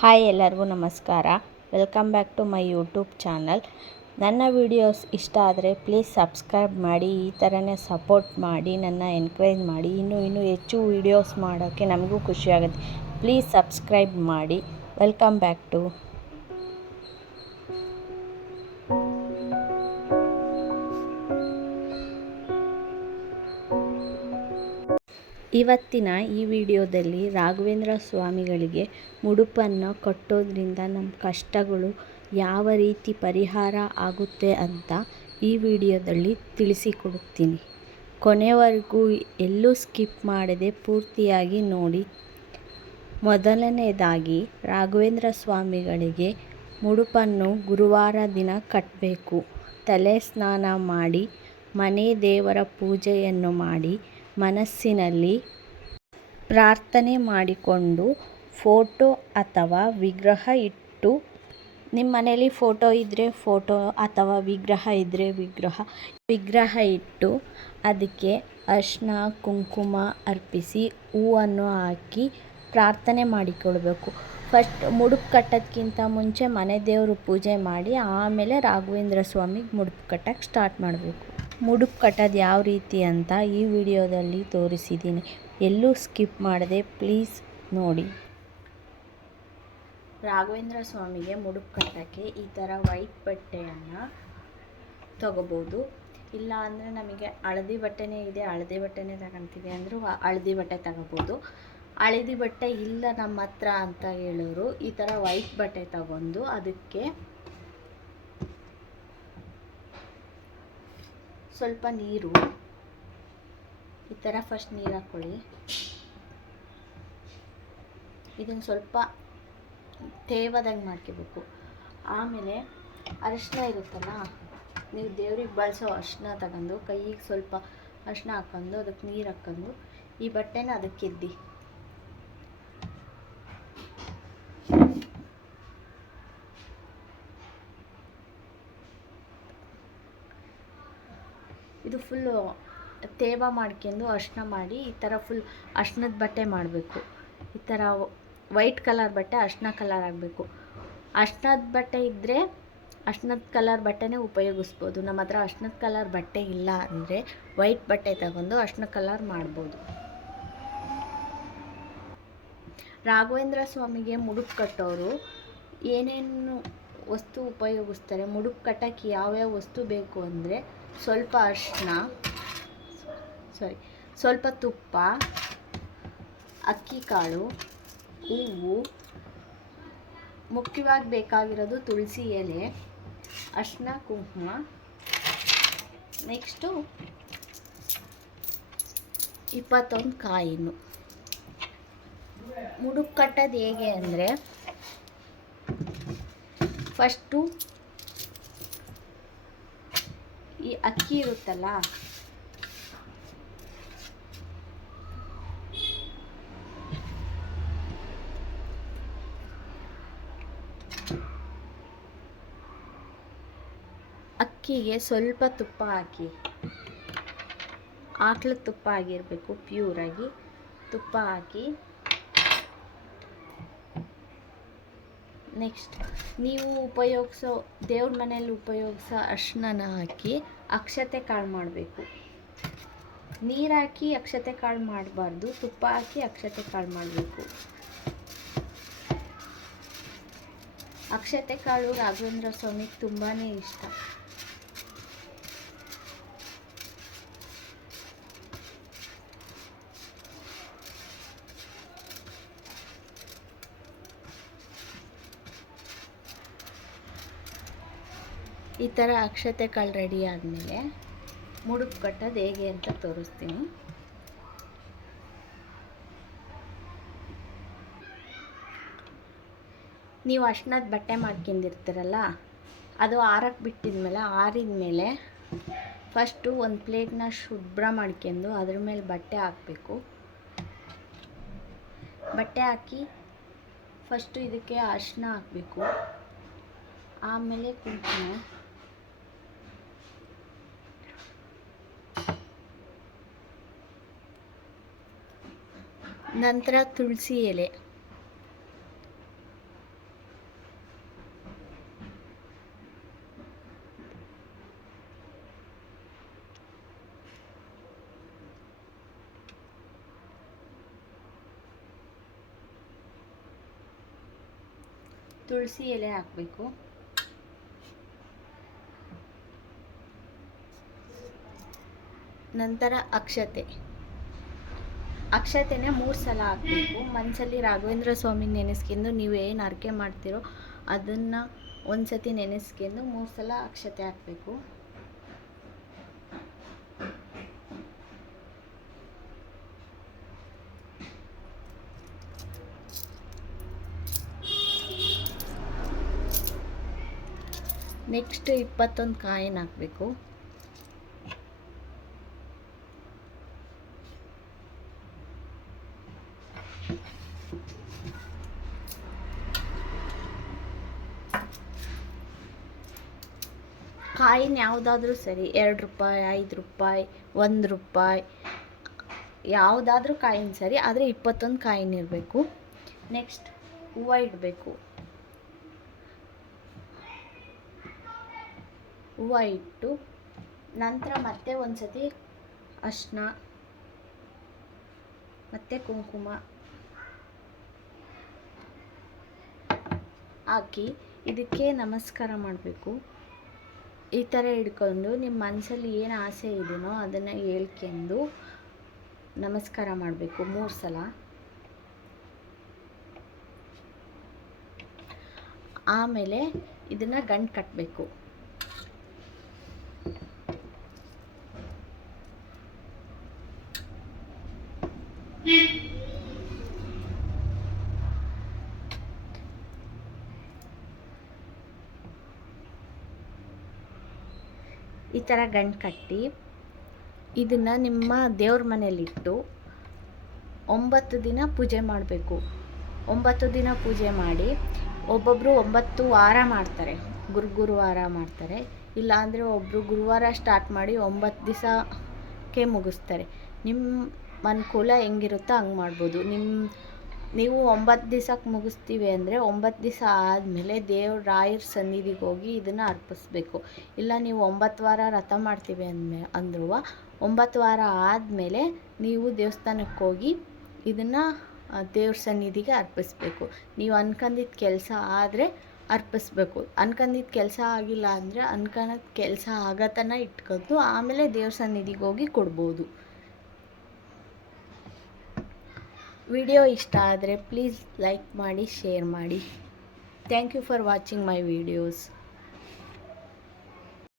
Hi ಎಲ್ಲರಿಗೂ ನಮಸ್ಕಾರ. Welcome back to my YouTube channel. ನನ್ನ ವಿಡಿಯೋಸ್ ಇಷ್ಟ ಆದರೆ ಪ್ಲೀಸ್ ಸಬ್ಸ್ಕ್ರೈಬ್ ಮಾಡಿ. ಈ ಥರನೇ ಸಪೋರ್ಟ್ ಮಾಡಿ, ನನ್ನ ಎನ್ಕರೇಜ್ ಮಾಡಿ. ಇನ್ನೂ ಹೆಚ್ಚು ವೀಡಿಯೋಸ್ ಮಾಡೋಕ್ಕೆ ನಮಗೂ ಖುಷಿಯಾಗುತ್ತೆ. ಪ್ಲೀಸ್ ಸಬ್ಸ್ಕ್ರೈಬ್ ಮಾಡಿ. ವೆಲ್ಕಮ್ ಬ್ಯಾಕ್ ಟು ಇವತ್ತಿನ ಈ ವಿಡಿಯೋದಲ್ಲಿ ರಾಘವೇಂದ್ರ ಸ್ವಾಮಿಗಳಿಗೆ ಮುಡುಪನ್ನು ಕಟ್ಟೋದ್ರಿಂದ ನಮ್ಮ ಕಷ್ಟಗಳು ಯಾವ ರೀತಿ ಪರಿಹಾರ ಆಗುತ್ತೆ ಅಂತ ಈ ವಿಡಿಯೋದಲ್ಲಿ ತಿಳಿಸಿಕೊಡುತ್ತೀನಿ. ಕೊನೆವರೆಗೂ ಎಲ್ಲೂ ಸ್ಕಿಪ್ ಮಾಡದೆ ಪೂರ್ತಿಯಾಗಿ ನೋಡಿ. ಮೊದಲನೇದಾಗಿ ರಾಘವೇಂದ್ರ ಸ್ವಾಮಿಗಳಿಗೆ ಮುಡುಪನ್ನು ಗುರುವಾರ ದಿನ ಕಟ್ಟಬೇಕು. ತಲೆ ಸ್ನಾನ ಮಾಡಿ ಮನೆ ದೇವರ ಪೂಜೆಯನ್ನು ಮಾಡಿ ಮನಸ್ಸಿನಲ್ಲಿ ಪ್ರಾರ್ಥನೆ ಮಾಡಿಕೊಂಡು ಫೋಟೋ ಅಥವಾ ವಿಗ್ರಹ ಇಟ್ಟು, ನಿಮ್ಮ ಮನೇಲಿ ಫೋಟೋ ಇದ್ದರೆ ಫೋಟೋ ಅಥವಾ ವಿಗ್ರಹ ಇದ್ದರೆ ವಿಗ್ರಹ ಇಟ್ಟು ಅದಕ್ಕೆ ಅರಿಶಿನ ಕುಂಕುಮ ಅರ್ಪಿಸಿ ಹೂವನ್ನು ಹಾಕಿ ಪ್ರಾರ್ಥನೆ ಮಾಡಿಕೊಳ್ಬೇಕು. ಫಸ್ಟ್ ಮುಡುಪು ಕಟ್ಟೋದಕ್ಕಿಂತ ಮುಂಚೆ ಮನೆ ದೇವರು ಪೂಜೆ ಮಾಡಿ ಆಮೇಲೆ ರಾಘವೇಂದ್ರ ಸ್ವಾಮಿಗೆ ಮುಡುಪು ಕಟ್ಟೋಕ್ಕೆ ಸ್ಟಾರ್ಟ್ ಮಾಡಬೇಕು. ಮುಡುಪು ಕಟ್ಟೋದು ಯಾವ ರೀತಿ ಅಂತ ಈ ವಿಡಿಯೋದಲ್ಲಿ ತೋರಿಸಿದ್ದೀನಿ. ಎಲ್ಲೂ ಸ್ಕಿಪ್ ಮಾಡದೆ ಪ್ಲೀಸ್ ನೋಡಿ. ರಾಘವೇಂದ್ರ ಸ್ವಾಮಿಗೆ ಮುಡುಪು ಕಟ್ಟೋಕ್ಕೆ ಈ ಥರ ವೈಟ್ ಬಟ್ಟೆಯನ್ನು ತಗೋಬೋದು. ಇಲ್ಲ ಅಂದರೆ ನಮಗೆ ಹಳದಿ ಬಟ್ಟೆನೇ ಇದೆ, ಹಳದಿ ಬಟ್ಟೆನೇ ತಗೊತೀವಿ ಅಂದರೂ ಹಳದಿ ಬಟ್ಟೆ ತಗೋಬೋದು. ಹಳದಿ ಬಟ್ಟೆ ಇಲ್ಲ ನಮ್ಮ ಹತ್ರ ಅಂತ ಹೇಳೋರು ಈ ಥರ ವೈಟ್ ಬಟ್ಟೆ ತಗೊಂಡು ಅದಕ್ಕೆ ಸ್ವಲ್ಪ ನೀರು, ಈ ಥರ ಫಸ್ಟ್ ನೀರು ಹಾಕ್ಕೊಳ್ಳಿ. ಇದನ್ನು ಸ್ವಲ್ಪ ತೇವದಂಗೆ ಮಾಡ್ಕೋಬೇಕು. ಆಮೇಲೆ ಅರಿಶಿನ ಇರುತ್ತಲ್ಲ, ನೀವು ದೇವ್ರಿಗೆ ಬಳಸೋ ಅರಿಶಿನ ತಗೊಂಡು ಕೈಗೆ ಸ್ವಲ್ಪ ಅರಿಶಿನ ಹಾಕ್ಕೊಂಡು ಅದಕ್ಕೆ ನೀರು ಹಾಕ್ಕೊಂಡು ಈ ಬಟ್ಟೆನ ಅದಕ್ಕೆ ಎದ್ದಿ. ಇದು ಫುಲ್ಲು ತೇವ ಮಾಡ್ಕೊಂಡು ಅರಿಶಿನ ಮಾಡಿ ಈ ಥರ ಫುಲ್ ಅರಿಶಿನದ ಬಟ್ಟೆ ಮಾಡಬೇಕು. ಈ ಥರ ವೈಟ್ ಕಲರ್ ಬಟ್ಟೆ ಅರಿಶಿನ ಕಲರ್ ಆಗಬೇಕು. ಅರಿಶಿನದ ಬಟ್ಟೆ ಇದ್ದರೆ ಅರಿಶಿನದ ಕಲರ್ ಬಟ್ಟೆನೇ ಉಪಯೋಗಿಸ್ಬೋದು. ನಮ್ಮ ಹತ್ರ ಅರಿಶಿನದ ಕಲರ್ ಬಟ್ಟೆ ಇಲ್ಲ ಅಂದರೆ ವೈಟ್ ಬಟ್ಟೆ ತಗೊಂಡು ಅರಿಶಿನ ಕಲರ್ ಮಾಡ್ಬೋದು. ರಾಘವೇಂದ್ರ ಸ್ವಾಮಿಗೆ ಮುಡುಪು ಕಟ್ಟೋರು ಏನೇನು ವಸ್ತು ಉಪಯೋಗಿಸ್ತಾರೆ, ಮುಡುಪು ಕಟ್ಟೋಕ್ಕೆ ಯಾವ್ಯಾವ ವಸ್ತು ಬೇಕು ಅಂದರೆ ಸ್ವಲ್ಪ ಅರಿಶಿನ, ಸ್ವಲ್ಪ ತುಪ್ಪ, ಅಕ್ಕಿ ಕಾಳು, ಹೂವು, ಮುಖ್ಯವಾಗಿ ಬೇಕಾಗಿರೋದು ತುಳಸಿ ಎಲೆ, ಅರಿಶಿನ ಕುಂಕುಮ, ನೆಕ್ಸ್ಟು 21 ಕಾಯಿನು. ಮುಡುಪು ಕಟ್ಟೋದು ಹೇಗೆ ಅಂದರೆ ಫಸ್ಟು ಈ ಅಕ್ಕಿ ಇರುತ್ತಲ್ಲ, ಅಕ್ಕಿಗೆ ಸ್ವಲ್ಪ ತುಪ್ಪ ಹಾಕಿ, ಆಕಳದ ತುಪ್ಪ ಆಗಿರಬೇಕು, ಪ್ಯೂರಾಗಿ ತುಪ್ಪ ಹಾಕಿ. ನೆಕ್ಸ್ಟ್ ನೀವು ಉಪಯೋಗಿಸೋ ದೇವ್ರ ಮನೆಯಲ್ಲಿ ಉಪಯೋಗಿಸೋ ಅರಿಶಿನ ಹಾಕಿ ಅಕ್ಷತೆ ಕಾಳು ಮಾಡಬೇಕು. ನೀರು ಹಾಕಿ ಅಕ್ಷತೆ ಕಾಳು ಮಾಡಬಾರ್ದು, ತುಪ್ಪ ಹಾಕಿ ಅಕ್ಷತೆ ಕಾಳು ಮಾಡಬೇಕು. ಅಕ್ಷತೆ ಕಾಳು ರಾಘವೇಂದ್ರ ಸ್ವಾಮಿಗೆ ತುಂಬಾ ಇಷ್ಟ. ಈ ಥರ ಅಕ್ಷತೆ ಕಾಳು ರೆಡಿ ಆದಮೇಲೆ ಮುಡುಪು ಕಟ್ಟೋದು ಹೇಗೆ ಅಂತ ತೋರಿಸ್ತೀನಿ. ನೀವು ಅರಿಶಿನದ ಬಟ್ಟೆ ಮಾಡ್ಕೊಂಡಿರ್ತೀರಲ್ಲ, ಅದು ಆರಕ್ಕೆ ಬಿಟ್ಟಿದ್ಮೇಲೆ ಆರಿದ ಫಸ್ಟು ಒಂದು ಪ್ಲೇಟ್ನ ಶುಭ್ರ ಮಾಡ್ಕೊಂಡು ಅದ್ರ ಮೇಲೆ ಬಟ್ಟೆ ಹಾಕಬೇಕು. ಬಟ್ಟೆ ಹಾಕಿ ಫಸ್ಟು ಇದಕ್ಕೆ ಅರಿಶಿನ ಹಾಕಬೇಕು, ಆಮೇಲೆ ಕುಂಕುಮ, ನಂತರ ತುಳಸಿ ಎಲೆ, ತುಳಸಿ ಎಲೆ ಹಾಕಬೇಕು. ನಂತರ ಅಕ್ಷತೆನೇ 3 ಸಲ ಹಾಕಬೇಕು. ಮನಸ್ಸಲ್ಲಿ ರಾಘವೇಂದ್ರ ಸ್ವಾಮಿ ನೆನೆಸ್ಕೊಂಡು ನೀವು ಏನು ಹರಕೆ ಮಾಡ್ತೀರೋ ಅದನ್ನು ಒಂದು ಸತಿ ನೆನೆಸ್ಕೊಂಡು 3 ಸಲ ಅಕ್ಷತೆ ಹಾಕಬೇಕು. ನೆಕ್ಸ್ಟ್ 21 ಕಾಯಿನ ಹಾಕಬೇಕು. ಕಾಯಿನ್ ಯಾವುದಾದ್ರೂ ಸರಿ, 2 ರೂಪಾಯಿ, 5 ರೂಪಾಯಿ, 1 ರೂಪಾಯಿ, ಯಾವುದಾದ್ರೂ ಕಾಯಿನ್ ಸರಿ, ಆದರೆ 21 ಕಾಯಿನ್ ಇರಬೇಕು. ನೆಕ್ಸ್ಟ್ ಹೂವು ಇಡಬೇಕು. ಹೂವು ಇಟ್ಟು ನಂತರ ಮತ್ತೆ ಒಂದು ಸತಿ ಅರಿಶಿನ ಮತ್ತು ಕುಂಕುಮ ಹಾಕಿ ಇದಕ್ಕೆ ನಮಸ್ಕಾರ ಮಾಡಬೇಕು. ಈ ಥರ ಹಿಡ್ಕೊಂಡು ನಿಮ್ಮ ಮನಸ್ಸಲ್ಲಿ ಏನು ಆಸೆ ಇದೆಯೋ ಅದನ್ನು ಹೇಳ್ಕೊಂಡು ನಮಸ್ಕಾರ ಮಾಡಬೇಕು 3 ಸಲ. ಆಮೇಲೆ ಇದನ್ನು ಗಂಟು ಕಟ್ಟಬೇಕು. ಈ ಥರ ಗಂಟು ಕಟ್ಟಿ ಇದನ್ನು ನಿಮ್ಮ ದೇವ್ರ ಮನೇಲಿಟ್ಟು 9 ದಿನ ಪೂಜೆ ಮಾಡಬೇಕು. 9 ದಿನ ಪೂಜೆ ಮಾಡಿ, ಒಬ್ಬೊಬ್ಬರು 9 ವಾರ ಮಾಡ್ತಾರೆ, ಗುರುವಾರ ಮಾಡ್ತಾರೆ. ಇಲ್ಲಾಂದರೆ ಒಬ್ಬರು ಗುರುವಾರ ಸ್ಟಾರ್ಟ್ ಮಾಡಿ 9 ದಿವಸಕ್ಕೆ ಮುಗಿಸ್ತಾರೆ. ನಿಮ್ಮ ಅನುಕೂಲ ಹೆಂಗಿರುತ್ತೋ ಹಂಗೆ ಮಾಡ್ಬೋದು. ನೀವು 9 ದಿವಸಕ್ಕೆ ಮುಗಿಸ್ತೀವಿ ಅಂದರೆ 9 ದಿವಸ ಆದಮೇಲೆ ರಾಯರ ಸನ್ನಿಧಿಗೆ ಹೋಗಿ ಇದನ್ನು ಅರ್ಪಿಸ್ಬೇಕು. ಇಲ್ಲ ನೀವು 9 ವಾರ ವ್ರತ ಮಾಡ್ತೀವಿ ಅಂದರೂ 9 ವಾರ ಆದಮೇಲೆ ನೀವು ದೇವಸ್ಥಾನಕ್ಕೆ ಹೋಗಿ ಇದನ್ನು ದೇವ್ರ ಸನ್ನಿಧಿಗೆ ಅರ್ಪಿಸ್ಬೇಕು. ನೀವು ಅನ್ಕೊಂಡಿದ್ದ ಕೆಲಸ ಆದರೆ ಅರ್ಪಿಸ್ಬೇಕು. ಅನ್ಕೊಂಡಿದ್ದ ಕೆಲಸ ಆಗಿಲ್ಲ ಅಂದರೆ ಅನ್ಕೊಳ್ಳೋದು ಕೆಲಸ ಆಗತನ ಇಟ್ಕೊಂಡು ಆಮೇಲೆ ದೇವ್ರ ಸನ್ನಿಧಿಗೆ ಹೋಗಿ ಕೊಡ್ಬೋದು. ವಿಡಿಯೋ ಇಷ್ಟ ಆದರೆ ಪ್ಲೀಸ್ ಲೈಕ್ ಮಾಡಿ, ಶೇರ್ ಮಾಡಿ. Thank you for watching my videos.